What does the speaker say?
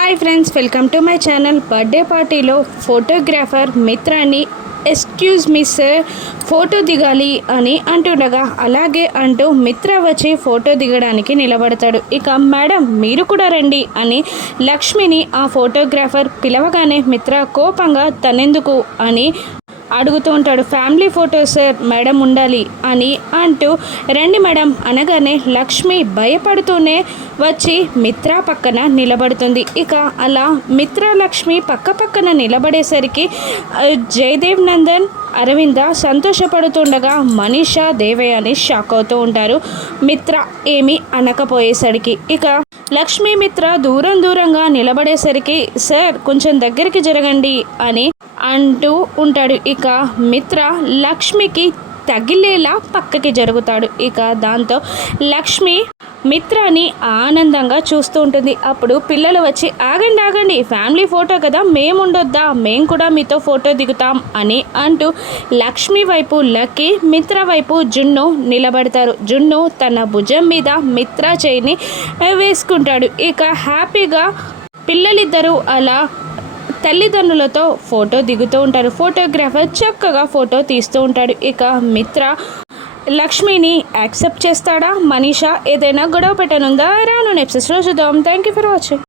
Hi friends, welcome to my channel. Birthday పార్టీలో photographer మిత్రాన్ని excuse me sir, photo దిగాలి అని అంటుండగా అలాగే అంటూ మిత్ర వచ్చి ఫోటో దిగడానికి నిలబడతాడు. ఇక మేడం మీరు కూడా రండి అని లక్ష్మిని ఆ ఫోటోగ్రాఫర్ పిలవగానే మిత్ర కోపంగా తనెందుకు అని అడుగుతూ ఉంటాడు. ఫ్యామిలీ ఫోటో సార్, మేడం ఉండాలి అని అంటూ రండి మేడం అనగానే లక్ష్మి భయపడుతూనే వచ్చి మిత్ర పక్కన నిలబడుతుంది. ఇక అలా మిత్ర లక్ష్మి పక్కన నిలబడేసరికి జయదేవ్ నందన్ అరవింద సంతోషపడుతుండగా మనీషా దేవయాని షాక్ అవుతూ ఉంటారు మిత్ర ఏమీ అనకపోయేసరికి. ఇక లక్ష్మీ మిత్ర దూరంగా నిలబడేసరికి సార్ కొంచెం దగ్గరికి జరగండి అని అంటూ ఉంటాడు. ఇక మిత్ర లక్ష్మికి తగిలేలా పక్కకి జరుగుతాడు. ఇక దాంతో లక్ష్మి మిత్రాని ఆనందంగా చూస్తూ ఉంటుంది. అప్పుడు పిల్లలు వచ్చి ఆగండి, ఫ్యామిలీ ఫోటో కదా, మేముండొద్దా, మేము కూడా మీతో ఫోటో దిగుతాం అని అంటూ లక్ష్మి వైపు లక్కీ, మిత్ర వైపు జున్ను నిలబడతారు. జున్ను తన భుజం మీద మిత్ర చేయిని వేసుకుంటాడు. ఇక హ్యాపీగా పిల్లలిద్దరూ అలా తల్లిదండ్రులతో ఫోటో దిగుతూ ఉంటారు. ఫోటోగ్రాఫర్ చక్కగా ఫోటో తీస్తూ ఉంటాడు. ఇక మిత్ర లక్ష్మిని యాక్సెప్ట్ చేస్తాడా? మనీషా ఏదైనా గొడవ పెట్టనుందా? రాను ఎపిసోడ్స్లో చూద్దాం. Thank you for watching.